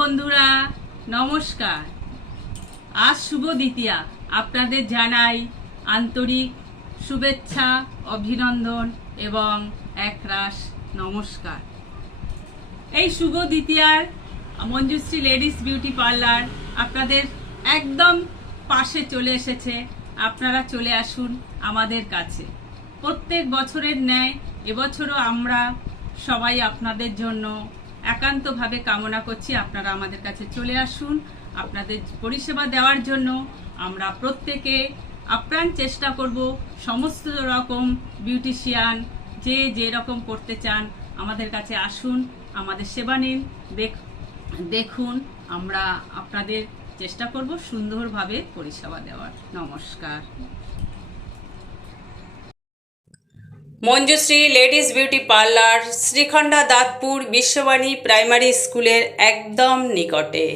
বন্ধুরা নমস্কার। আজ শুভ দ্বিতীয়া, আপনাদের জানাই আন্তরিক শুভেচ্ছা, অভিনন্দন এবং একরাশ নমস্কার। এই শুভ দ্বিতীয়ার মঞ্জুশ্রী লেডিস বিউটি পার্লার আপনাদের একদম পাশে চলে এসেছে। আপনারা চলে আসুন আমাদের কাছে। প্রত্যেক বছরের ন্যায় এবছরও আমরা সবাই আপনাদের জন্য একান্তভাবে কামনা করছি আপনারা আমাদের কাছে চলে আসুন। আপনাদের পরিষেবা দেওয়ার জন্য আমরা প্রত্যেকে আপ্রাণ চেষ্টা করব। সমস্ত রকম বিউটিশিয়ান যে যেরকম করতে চান আমাদের কাছে আসুন, আমাদের সেবা নিন, দেখুন। আমরা আপনাদের চেষ্টা করব সুন্দরভাবে পরিষেবা দেওয়ার। নমস্কার। Manjushree ladies beauty parlour, Srikhanda, Dantpur, Bishwabani primary স্কুলের একদম নিকটে।